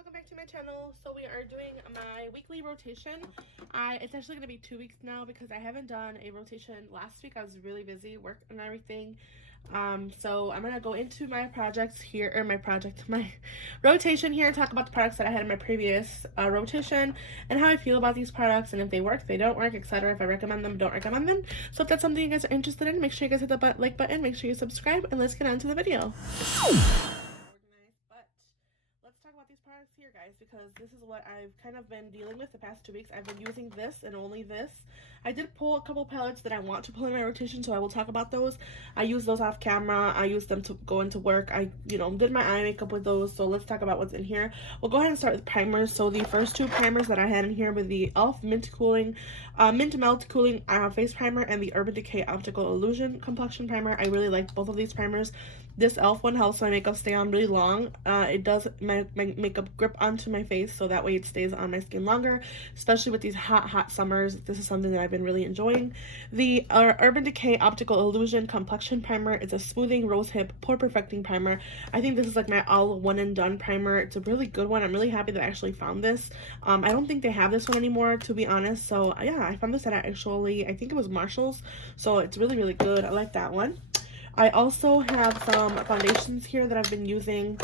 welcome back to my channel. So we are doing my weekly rotation. It's actually going to be 2 weeks now because I haven't done a rotation last week. I was really busy, work and everything. So I'm going to go into my projects here, or my rotation here, and talk about the products that I had in my previous rotation and how I feel about these products and if they work, if they don't work, etc. If I recommend them, don't recommend them. So if that's something you guys are interested in, make sure you guys hit the like button, make sure you subscribe, and let's get on to the video. Let's talk about these products here, guys, because this is what I've kind of been dealing with the past 2 weeks. I've been using this and only this. I did pull a couple palettes that I want to pull in my rotation, so I will talk about those. I use those off camera. I use them to go into work. I, did my eye makeup with those, so let's talk about what's in here. We'll go ahead and start with primers. So the first two primers that I had in here were the e.l.f. Mint Melt Cooling Face Primer and the Urban Decay Optical Illusion Complexion Primer. I really like both of these primers. This e.l.f. one helps my makeup stay on really long. It does my makeup grip onto my face, so that way it stays on my skin longer, especially with these hot summers. This is something that I've been really enjoying. The Urban Decay Optical Illusion Complexion Primer is a smoothing rose hip pore perfecting primer. I think this is like my all one and done primer. It's a really good one. I'm really happy that I actually found this. I don't think they have this one anymore, to be honest. So yeah, I found this at I think it was Marshall's. So it's really good. I like that one. I also have some foundations here that I've been using.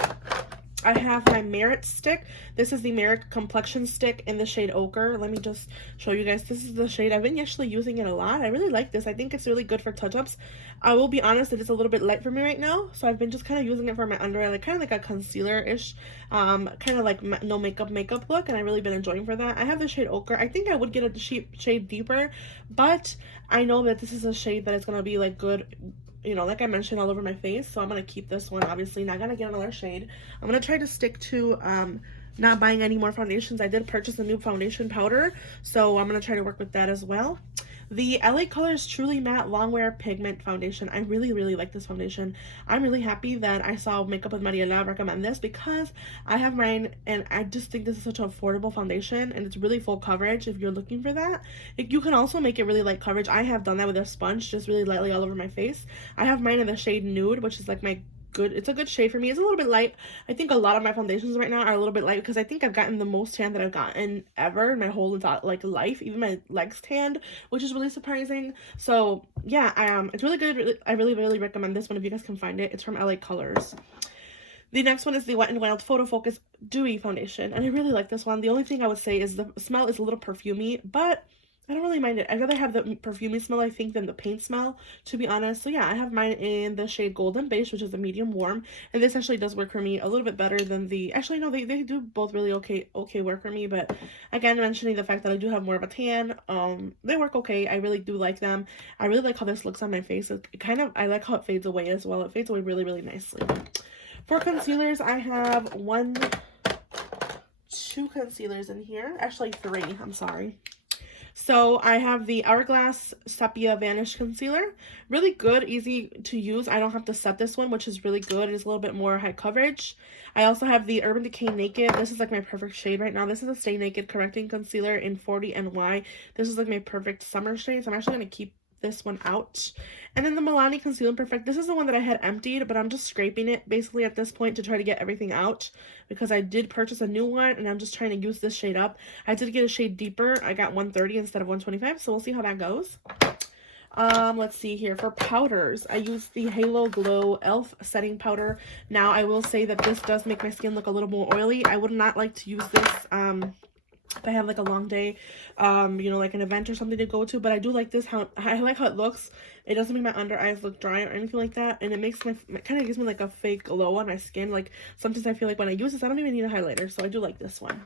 I have my Merit stick. This is the Merit complexion stick in the shade Ochre. Let me just show you guys. This is the shade. I've been actually using it a lot. I really like this. I think it's really good for touch-ups. I will be honest, it is a little bit light for me right now, so I've been just kind of using it for my under eye, like kind of like a concealer-ish, kind of like no makeup look, and I've really been enjoying for that. I have the shade Ochre. I think I would get a shade deeper, but I know that this is a shade that is going to be like good, like I mentioned, all over my face. So I'm going to keep this one, obviously. Not going to get another shade. I'm going to try to stick to not buying any more foundations. I did purchase a new foundation powder, so I'm going to try to work with that as well. The LA Colors Truly Matte Longwear Pigment Foundation. I really like this foundation. I'm really happy that I saw Makeup with Mariela recommend this because I have mine and I just think this is such an affordable foundation and it's really full coverage if you're looking for that. You can also make it really light coverage. I have done that with a sponge, just really lightly all over my face. I have mine in the shade Nude, which is like my it's a good shade for me. It's a little bit light. I think a lot of my foundations right now are a little bit light because I think I've gotten the most tan that I've gotten ever in my whole life, even my legs tanned, which is really surprising. So yeah, it's really good. I really recommend this one if you guys can find it. It's from LA Colors. The next one is the Wet n Wild Photo Focus Dewy Foundation, and I really like this one. The only thing I would say is the smell is a little perfumey, but I don't really mind it. I'd rather have the perfumey smell, I think, than the paint smell, to be honest. So yeah, I have mine in the shade Golden Beige, which is a medium warm. And this actually does work for me a little bit better than the... Actually, no, they do both really okay work for me. But again, mentioning the fact that I do have more of a tan, they work okay. I really do like them. I really like how this looks on my face. I like how it fades away as well. It fades away really nicely. For concealers, I have two concealers in here. Actually, 3. I'm sorry. So I have the Hourglass Sepia Vanish Concealer. Really good, easy to use. I don't have to set this one, which is really good. It's a little bit more high coverage. I also have the Urban Decay Naked. This is like my perfect shade right now. This is a Stay Naked Correcting Concealer in 40 NY. This is like my perfect summer shade, so I'm actually going to keep this one out. And then the Milani Conceal and Perfect. This is the one that I had emptied, but I'm just scraping it basically at this point to try to get everything out because I did purchase a new one and I'm just trying to use this shade up. I did get a shade deeper. I got 130 instead of 125, so we'll see how that goes. Let's see here. For powders, I use the Halo Glow e.l.f. setting powder. Now, I will say that this does make my skin look a little more oily. I would not like to use this if I have like a long day, like an event or something to go to, but I do like this. I like how it looks. It doesn't make my under eyes look dry or anything like that, and it makes kind of gives me like a fake glow on my skin. Like sometimes I feel like when I use this, I don't even need a highlighter, so I do like this one.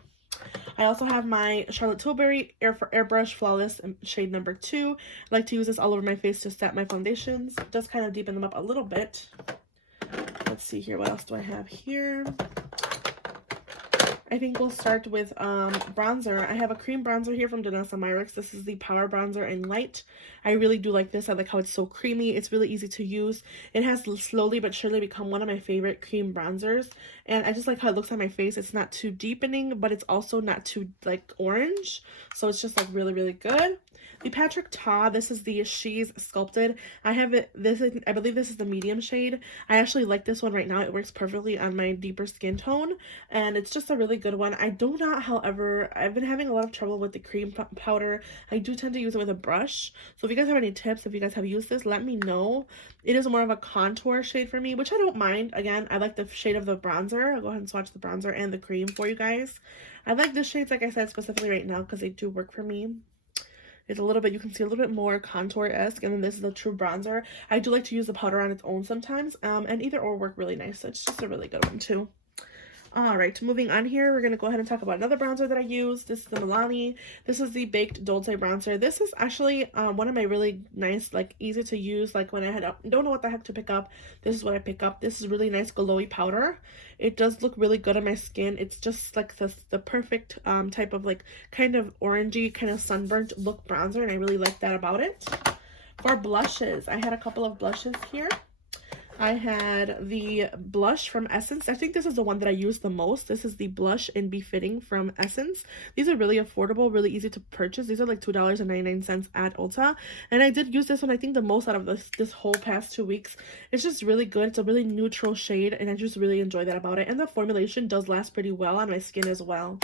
I also have my Charlotte Tilbury Airbrush Flawless shade number 2. I like to use this all over my face to set my foundations. Just kind of deepen them up a little bit. Let's see here. What else do I have here? I think we'll start with bronzer. I have a cream bronzer here from Danessa Myricks. This is the Power Bronzer in Light. I really do like this. I like how it's so creamy. It's really easy to use. It has slowly but surely become one of my favorite cream bronzers. And I just like how it looks on my face. It's not too deepening, but it's also not too like orange. So it's just like really good. The Patrick Ta, this is the She's Sculpted. I have it, I believe this is the medium shade. I actually like this one right now. It works perfectly on my deeper skin tone. And it's just a really good one. I do not, however, I've been having a lot of trouble with the cream powder. I do tend to use it with a brush. So if you guys have any tips, if you guys have used this, let me know. It is more of a contour shade for me, which I don't mind. Again, I like the shade of the bronzer. I'll go ahead and swatch the bronzer and the cream for you guys. I like this shades, like I said, specifically right now because they do work for me. It's a little bit, you can see a little bit more contour-esque, and then this is the true bronzer. I do like to use the powder on its own sometimes, and either or work really nice. So it's just a really good one too. All right, moving on here, we're going to go ahead and talk about another bronzer that I use. This is the Milani. This is the Baked Dolce bronzer. This is actually one of my really nice, like, easy to use, like, when I don't know what the heck to pick up. This is what I pick up. This is really nice glowy powder. It does look really good on my skin. It's just, like, the perfect type of, like, kind of orangey, kind of sunburnt look bronzer, and I really like that about it. For blushes, I had a couple of blushes here. I had the blush from Essence. I think this is the one that I use the most. This is the blush in Befitting from Essence. These are really affordable, really easy to purchase. These are like $2.99 at Ulta. And I did use this one, I think, the most out of this whole past 2 weeks. It's just really good. It's a really neutral shade, and I just really enjoy that about it. And the formulation does last pretty well on my skin as well.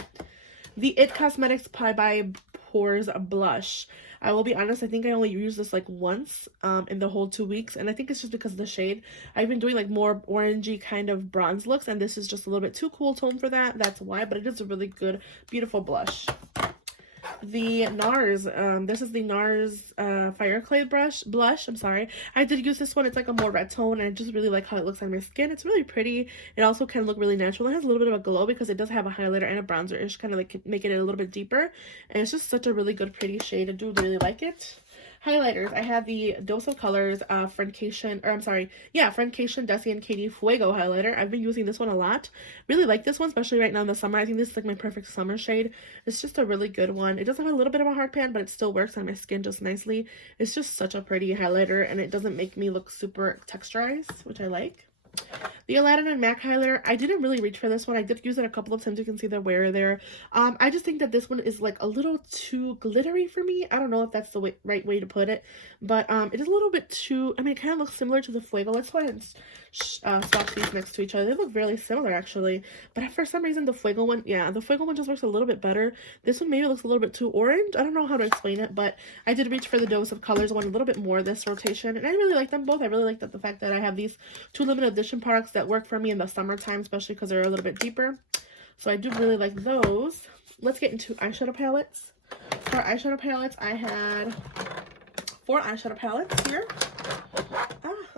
The IT Cosmetics by Pores blush. I will be honest, I think I only used this like once in the whole 2 weeks, and I think it's just because of the shade. I've been doing like more orangey kind of bronze looks, and this is just a little bit too cool tone for that. That's why, but it is a really good, beautiful blush. The NARS, this is the NARS Fire Clay blush. I'm sorry. I did use this one. It's like a more red tone, and I just really like how it looks on my skin. It's really pretty. It also can look really natural. It has a little bit of a glow because it does have a highlighter and a bronzer. It's kind of like making it a little bit deeper, and it's just such a really good, pretty shade. I do really like it. Highlighters, I have the Dose of Colors Friendcation Desi and Katie Fuego highlighter. I've been using this one a lot. Really like this one, especially right now in the summer. I think this is like my perfect summer shade. It's just a really good one. It does have a little bit of a hard pan, but it still works on my skin just nicely. It's just such a pretty highlighter, and it doesn't make me look super texturized, which I like. The Aladdin and MAC highlighter, I didn't really reach for this one. I did use it a couple of times. You can see the wear there. I just think that this one is like a little too glittery for me. I don't know if that's the right way to put it, but it is a little bit too, I mean, it kind of looks similar to the Fuego. Let's go ahead and swatch these next to each other. They look really similar actually, but for some reason the Fuego one, yeah, the Fuego one just works a little bit better. This one maybe looks a little bit too orange. I don't know how to explain it, but I did reach for the Dose of Colors one a little bit more this rotation, and I really like them both. I really like the fact that I have these 2 limited edition products that work for me in the summertime, especially because they're a little bit deeper. So I do really like those. Let's get into eyeshadow palettes. For eyeshadow palettes, I had 4 eyeshadow palettes here.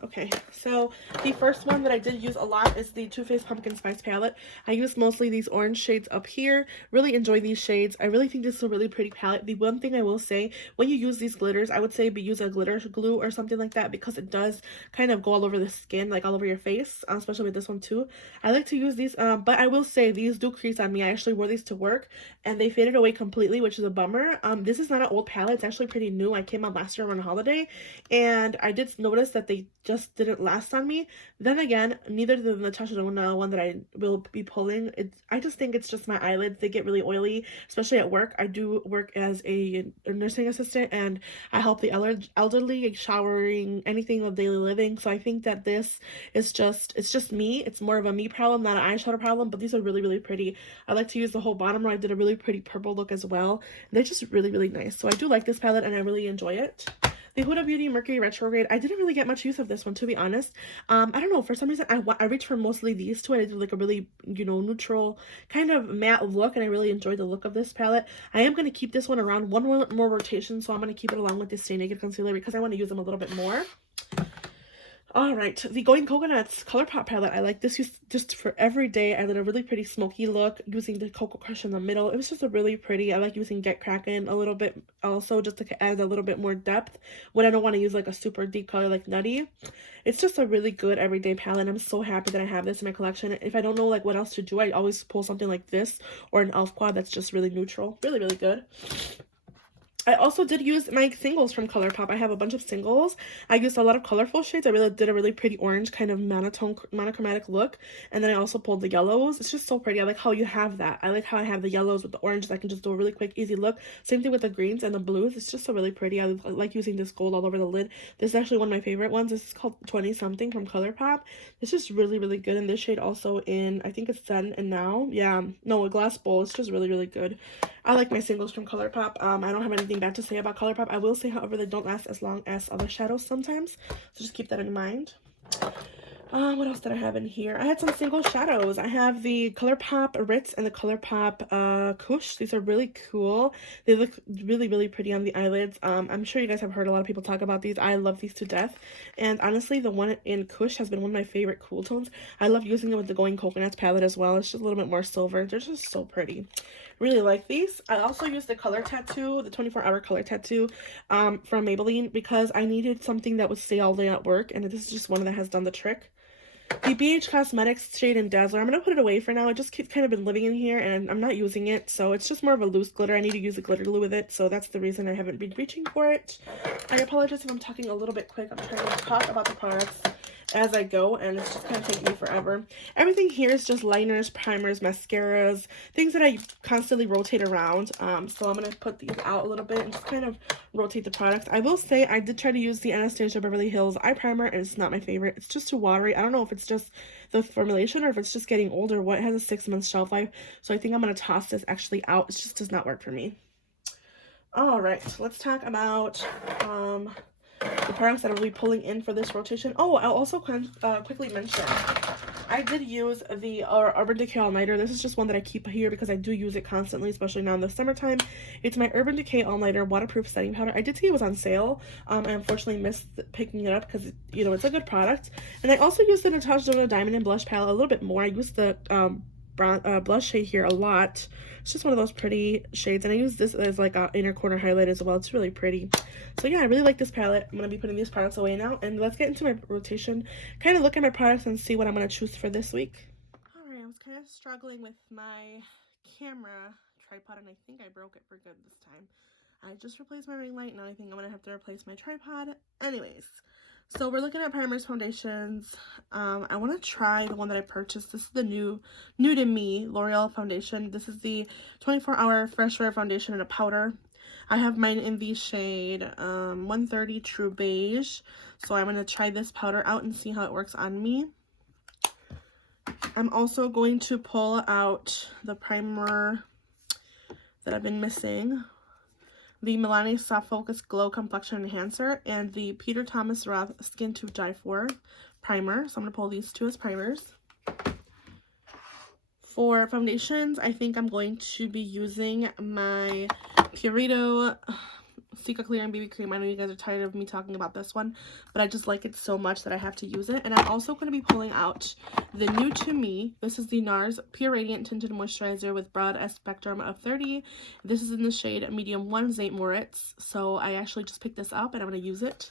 Okay, so the first one that I did use a lot is the Too Faced Pumpkin Spice palette. I use mostly these orange shades up here. Really enjoy these shades. I really think this is a really pretty palette. The one thing I will say, when you use these glitters, I would say use a glitter glue or something like that, because it does kind of go all over the skin, like all over your face, especially with this one too. I like to use these, but I will say these do crease on me. I actually wore these to work, and they faded away completely, which is a bummer. This is not an old palette. It's actually pretty new. I came out last year on holiday, and I did notice that they just didn't last on me. Then again, neither did the Natasha Denona one that I will be pulling. I just think it's just my eyelids. They get really oily, especially at work. I do work as a nursing assistant, and I help the elderly, showering, anything of daily living. So I think that this is it's just me. It's more of a me problem, not an eyeshadow problem, but these are really, really pretty. I like to use the whole bottom row. I did a really pretty purple look as well. They're just really, really nice. So I do like this palette, and I really enjoy it. The Huda Beauty Mercury Retrograde, I didn't really get much use of this one, to be honest. I don't know, for some reason, I reached for mostly these two. I did like a really, neutral kind of matte look, and I really enjoyed the look of this palette. I am going to keep this one around one more rotation, so I'm going to keep it along with this Stay Naked Concealer because I want to use them a little bit more. Alright, the Going Coconuts ColourPop palette. I like this just for every day. I did a really pretty smoky look using the Cocoa Crush in the middle. It was just a really pretty. I like using Get Crackin' a little bit also, just to add a little bit more depth when I don't want to use like a super deep color like Nutty. It's just a really good everyday palette. I'm so happy that I have this in my collection. If I don't know like what else to do, I always pull something like this or an e.l.f. quad that's just really neutral. Really, really good. I also did use my singles from ColourPop. I have a bunch of singles. I used a lot of colorful shades. I really did a really pretty orange kind of monochromatic look. And then I also pulled the yellows. It's just so pretty. I like how you have that. I like how I have the yellows with the oranges. I can just do a really quick, easy look. Same thing with the greens and the blues. It's just so really pretty. I like using this gold all over the lid. This is actually one of my favorite ones. This is called 20 something from ColourPop. It's just really, really good. And this shade also in, I think it's Then and Now. Yeah, no, a Glass Bowl. It's just really, really good. I like my singles from ColourPop. I don't have anything bad to say about ColourPop. I will say, however, they don't last as long as other shadows sometimes. So just keep that in mind. What else did I have in here? I had some single shadows. I have the ColourPop Ritz and the ColourPop Kush. These are really cool. They look really, really pretty on the eyelids. I'm sure you guys have heard a lot of people talk about these. I love these to death. And honestly, the one in Kush has been one of my favorite cool tones. I love using it with the Going Coconuts palette as well. It's just a little bit more silver. They're just so pretty. Really like these. I also used the Color Tattoo, the 24-hour Color Tattoo from Maybelline, because I needed something that would stay all day at work, and this is just one that has done the trick. The BH Cosmetics shade in Dazzler, I'm going to put it away for now. It just kind of been living in here, and I'm not using it, so it's just more of a loose glitter. I need to use a glitter glue with it, so that's the reason I haven't been reaching for it. I apologize if I'm talking a little bit quick. I'm trying to talk about the products as I go, and it's just kind of taking me forever. Everything here is just liners, primers, mascaras, things that I constantly rotate around. So I'm going to put these out a little bit and just kind of rotate the products. I will say I did try to use the Anastasia Beverly Hills eye primer, and it's not my favorite. It's just too watery. I don't know if it's just the formulation or if it's just getting older. What, it has a 6-month shelf life, so I think I'm going to toss this actually out. It just does not work for me. All right, let's talk about the products that I will be pulling in for this rotation. Oh, I'll also quickly mention, I did use the Urban Decay All Nighter. This is just one that I keep here because I do use it constantly, especially now in the summertime. It's my Urban Decay All Nighter Waterproof Setting Powder. I did see it was on sale. I unfortunately missed picking it up because, you know, it's a good product. And I also used the Natasha Denona Diamond and Blush Palette a little bit more. I used the blush shade here a lot. It's just one of those pretty shades, and I use this as like a inner corner highlight as well. It's really pretty. So yeah, I really like this palette. I'm going to be putting these products away now, and let's get into my rotation, kind of look at my products and see what I'm going to choose for this week. Alright, I was kind of struggling with my camera tripod, and I think I broke it for good this time. I just replaced my ring light. Now I think I'm going to have to replace my tripod. Anyways, so we're looking at primers, foundations. I want to try the one that I purchased. This is the new to me L'Oreal foundation. This is the 24-hour Fresh Wear foundation in a powder. I have mine in the shade 130 True Beige. So I'm going to try this powder out and see how it works on me. I'm also going to pull out the primer that I've been missing. The Milani Soft Focus Glow Complexion Enhancer and the Peter Thomas Roth Skin to Die For primer. So I'm going to pull these two as primers. For foundations, I think I'm going to be using my Purito Cica Clear and BB Cream. I know you guys are tired of me talking about this one, but I just like it so much that I have to use it. And I'm also going to be pulling out the new to me. This is the NARS Pure Radiant Tinted Moisturizer with broad spectrum of 30. This is in the shade Medium 1 St. Moritz. So I actually just picked this up and I'm going to use it.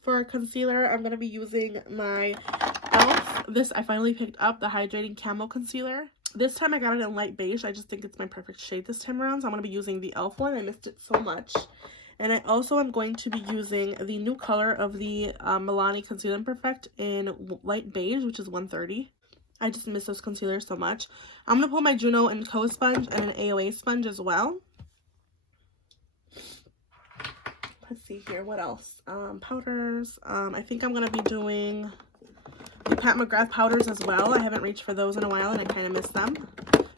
For concealer, I'm going to be using my e.l.f. This I finally picked up, the Hydrating Camo Concealer. This time I got it in light beige. I just think it's my perfect shade this time around. So I'm going to be using the e.l.f. one. I missed it so much. And I also am going to be using the new color of the Milani Conceal and Perfect in light beige, which is 130. I just miss those concealers so much. I'm going to pull my Juno & Co. sponge and an AOA sponge as well. Let's see here. What else? Powders. I think I'm going to be doing the Pat McGrath powders as well. I haven't reached for those in a while and I kind of miss them.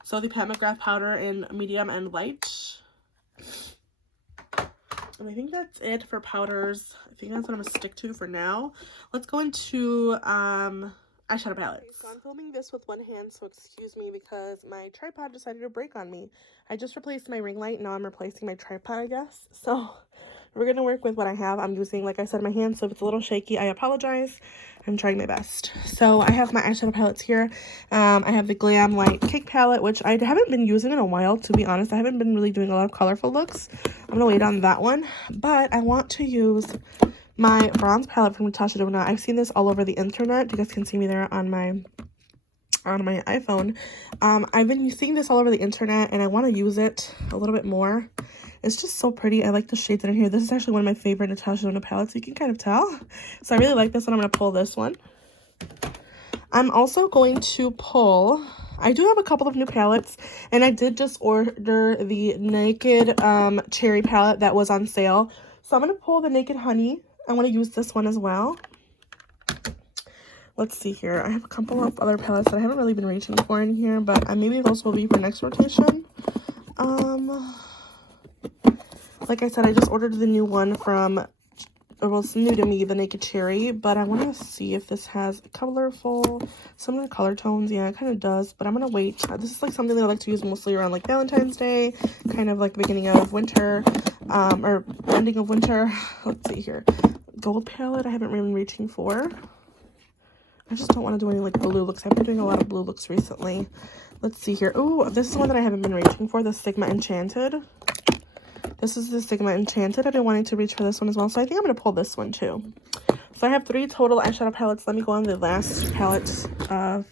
So the Pat McGrath powder in medium and light. And I think that's it for powders. I think that's what I'm going to stick to for now. Let's go into eyeshadow palettes. So I'm filming this with one hand, so excuse me because my tripod decided to break on me. I just replaced my ring light. Now I'm replacing my tripod, I guess. So we're going to work with what I have. I'm using, like I said, my hand, so if it's a little shaky, I apologize. I'm trying my best. So I have my eyeshadow palettes here. I have the Glam Light Cake palette, which I haven't been using in a while, to be honest. I haven't been really doing a lot of colorful looks. I'm going to wait on that one. But I want to use my bronze palette from Natasha Denona. I've seen this all over the internet. You guys can see me there on my on my iPhone. I've been seeing this all over the internet and I want to use it a little bit more. It's just so pretty. I like the shades that are in here. This is actually one of my favorite Natasha Denona palettes. You can kind of tell. So I really like this one. I'm going to pull this one. I'm also going to pull... I do have a couple of new palettes, and I did just order the Naked Cherry palette that was on sale. So I'm going to pull the Naked Honey. I want to use this one as well. Let's see here. I have a couple of other palettes that I haven't really been reaching for in here, but maybe those will be for next rotation. Like I said, I just ordered the new one from... well, it's new to me, the Naked Cherry, but I want to see if this has colorful, similar color tones. Yeah, it kind of does, but I'm going to wait. This is like something that I like to use mostly around like Valentine's Day, kind of like the beginning of winter, or ending of winter. Let's see here. Gold palette, I haven't been reaching for. I just don't want to do any like blue looks. I've been doing a lot of blue looks recently. Let's see here. Oh, this is one that I haven't been reaching for, the Sigma Enchanted. This is the Sigma Enchanted. I've been wanting to reach for this one as well, so I think I'm going to pull this one too. So I have 3 total eyeshadow palettes. Let me go on the last palette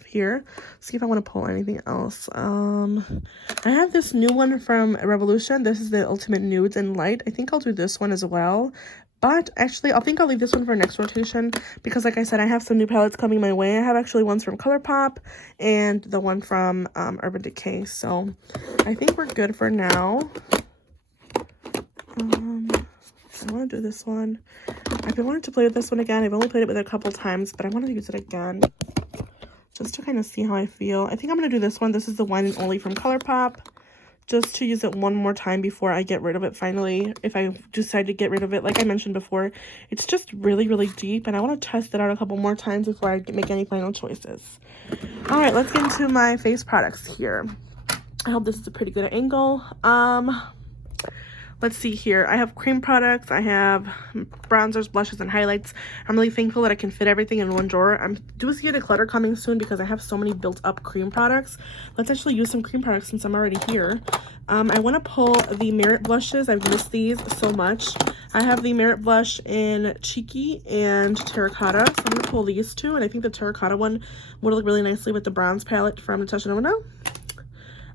here. See if I want to pull anything else. I have this new one from Revolution. This is the Ultimate Nudes in Light. I think I'll do this one as well. But actually, I think I'll leave this one for next rotation because, like I said, I have some new palettes coming my way. I have actually ones from ColourPop and the one from Urban Decay. So I think we're good for now. I want to do this one. I've been wanting to play with this one again. I've only played it with it a couple times, but I want to use it again just to kind of see how I feel. I think I'm going to do this one. This is the one and only from ColourPop, just to use it one more time before I get rid of it finally. If I decide to get rid of it, like I mentioned before, it's just really, really deep, and I want to test it out a couple more times before I make any final choices. All right, let's get into my face products here. I hope this is a pretty good angle. Let's see here. I have cream products. I have bronzers, blushes, and highlights. I'm really thankful that I can fit everything in one drawer. I'm do see a declutter coming soon because I have so many built up cream products. Let's actually use some cream products since I'm already here. I want to pull the Merit blushes. I've missed these so much. I have the Merit blush in Cheeky and Terracotta. So I'm going to pull these two. And I think the Terracotta one would look really nicely with the bronze palette from Natasha Denona.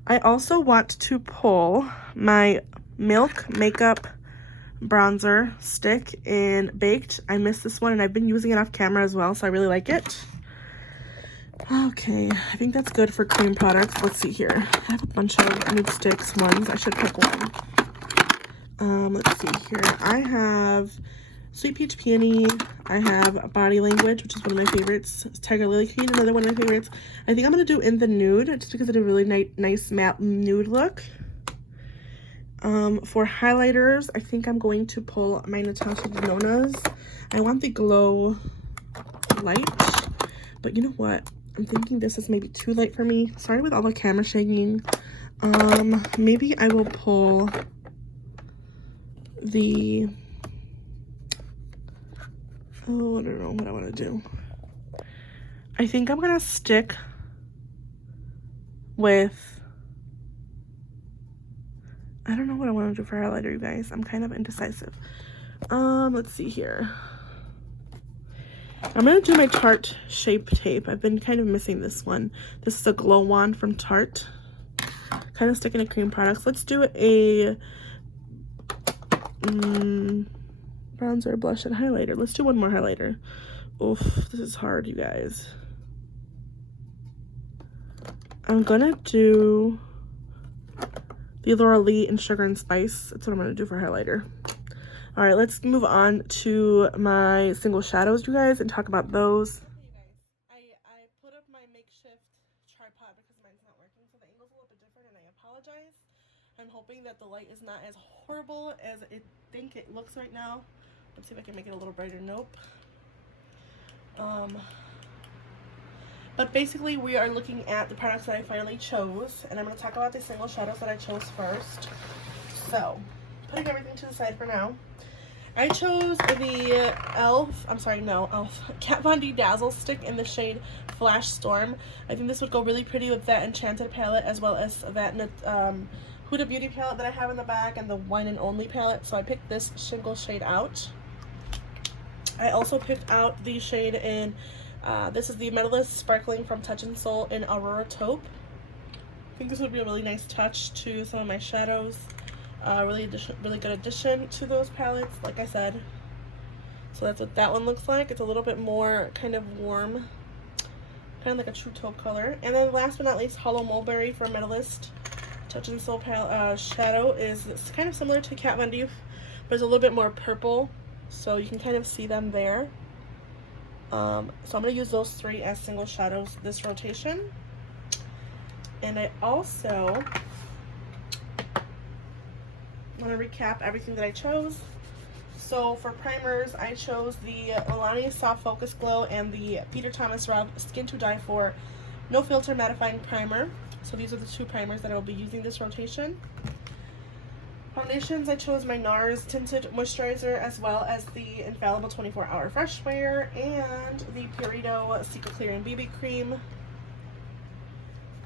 I also want to pull my Milk Makeup bronzer stick in Baked. I missed this one and I've been using it off camera as well, so I really like it. Okay, I think that's good for cream products. Let's see here. I have a bunch of nude sticks ones. I should pick one. Let's see here. I have Sweet Peach Peony. I have Body Language, which is one of my favorites. Tiger Lily Queen, another one of my favorites. I think I'm going to do In the Nude, just because it's a really nice matte nude look. For highlighters, I think I'm going to pull my Natasha Denona's. I want the Glow Light, but you know what? I'm thinking this is maybe too light for me. Sorry with all the camera shaking. Maybe I will pull the... oh, I don't know what I want to do. I think I'm going to stick with... I don't know what I want to do for highlighter, you guys. I'm kind of indecisive. Let's see here. I'm going to do my Tarte Shape Tape. I've been kind of missing this one. This is a Glow Wand from Tarte. Kind of sticking to cream products. Let's do a bronzer, blush, and highlighter. Let's do one more highlighter. Oof, this is hard, you guys. I'm going to do the Laura Lee in Sugar and Spice. That's what I'm going to do for highlighter. All right, let's move on to my single shadows, you guys, and talk about those. Hey guys, I put up my makeshift tripod because mine's not working, so the angle's a little bit different, and I apologize. I'm hoping that the light is not as horrible as I think it looks right now. Let's see if I can make it a little brighter. Nope. But basically, we are looking at the products that I finally chose, and I'm going to talk about the single shadows that I chose first. So, putting everything to the side for now. I chose the Kat Von D Dazzle stick in the shade Flash Storm. I think this would go really pretty with that Enchanted palette, as well as that Huda Beauty palette that I have in the back, and the Wine and Only palette. So I picked this single shade out. I also picked out the shade in This is the Medalist Sparkling from Touch in Sol in Aurora Taupe. I think this would be a really nice touch to some of my shadows. Really good addition to those palettes, like I said. So that's what that one looks like. It's a little bit more kind of warm, kind of like a true taupe color. And then last but not least, Hollow Mulberry from Medalist Touch in Sol shadow is kind of similar to Kat Von D, but it's a little bit more purple, so you can kind of see them there. So I'm going to use those three as single shadows this rotation. And I also want to recap everything that I chose. So for primers, I chose the Milani Soft Focus Glow and the Peter Thomas Robb Skin to Die For No Filter Mattifying Primer. So these are the two primers that I'll be using this rotation. Foundations, I chose my NARS Tinted Moisturizer as well as the Infallible 24-Hour Fresh Wear and the Purito Secret Clearing BB Cream.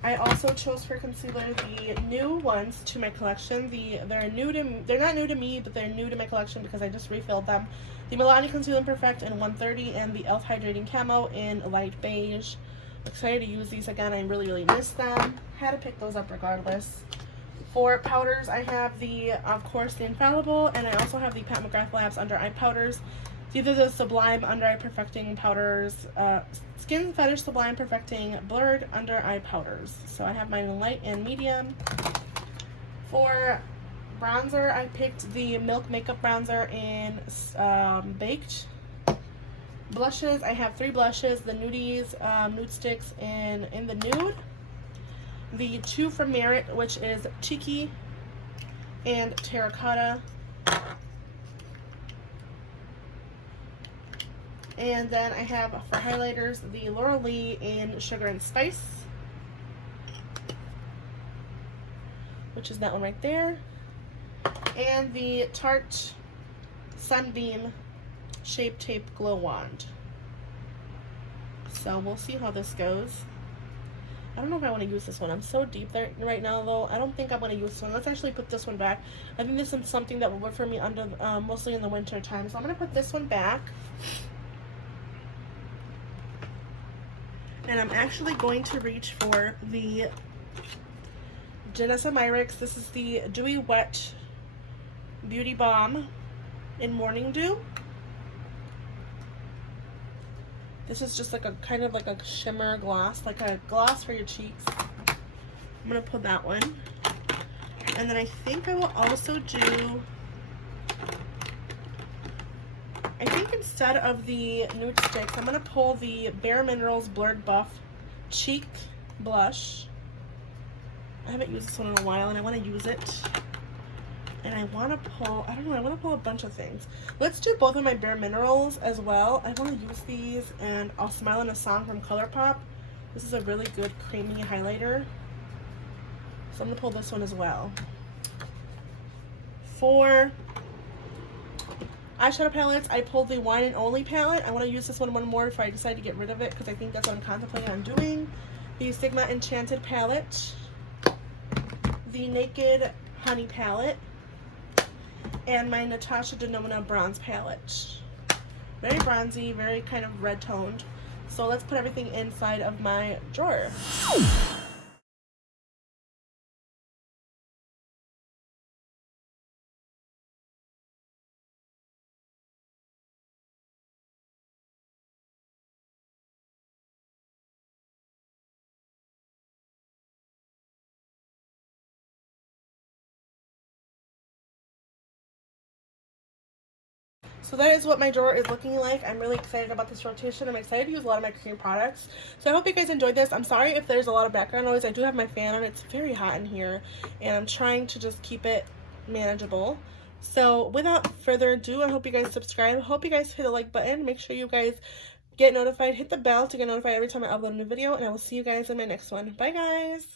I also chose for concealer the new ones to my collection. They're not new to me, but they're new to my collection because I just refilled them. The Milani Conceal and Perfect in 130 and the e.l.f. Hydrating Camo in light beige. I'm excited to use these again. I really miss them. Had to pick those up regardless. For powders, I have of course, the Infallible, and I also have the Pat McGrath Labs Under Eye Powders. It's either the Sublime Under Eye Perfecting Powders, Skin Fetish Sublime Perfecting Blurred Under Eye Powders. So I have mine in light and medium. For bronzer, I picked the Milk Makeup Bronzer in Baked. Blushes, I have 3 blushes, the Nudies Nude Sticks in the nude. The 2 from Merit, which is Cheeky and Terracotta. And then I have for highlighters the Laura Lee in Sugar and Spice, which is that one right there. And the Tarte Sunbeam Shape Tape Glow Wand. So we'll see how this goes. I don't know if I want to use this one. I'm so deep there right now, though. I don't think I'm going to use this one. Let's actually put this one back. I think this is something that will work for me under mostly in the winter time. So I'm going to put this one back. And I'm actually going to reach for the Janessa Myricks. This is the Dewy Wet Beauty Balm in Morning Dew. This is just like a kind of like a shimmer gloss, like a gloss for your cheeks. I'm going to put that one. And then I think I will also do, I think instead of the nude sticks, I'm going to pull the Bare Minerals Blurred Buff Cheek Blush. I haven't used this one in a while and I want to use it. And I want to pull, I don't know, I want to pull a bunch of things. Let's do both of my Bare Minerals as well. I want to use these, and I'll Smile in a Song from ColourPop. This is a really good creamy highlighter. So I'm going to pull this one as well. For eyeshadow palettes, I pulled the Wine and Only palette. I want to use this one more before I decide to get rid of it because I think that's what I'm contemplating on doing. The Sigma Enchanted palette. The Naked Honey palette. And my Natasha Denona bronze palette. Very bronzy, very kind of red toned. So let's put everything inside of my drawer. So that is what my drawer is looking like. I'm really excited about this rotation. I'm excited to use a lot of my cream products. So I hope you guys enjoyed this. I'm sorry if there's a lot of background noise. I do have my fan on. It's very hot in here. And I'm trying to just keep it manageable. So without further ado, I hope you guys subscribe. I hope you guys hit the like button. Make sure you guys get notified. Hit the bell to get notified every time I upload a new video. And I will see you guys in my next one. Bye, guys.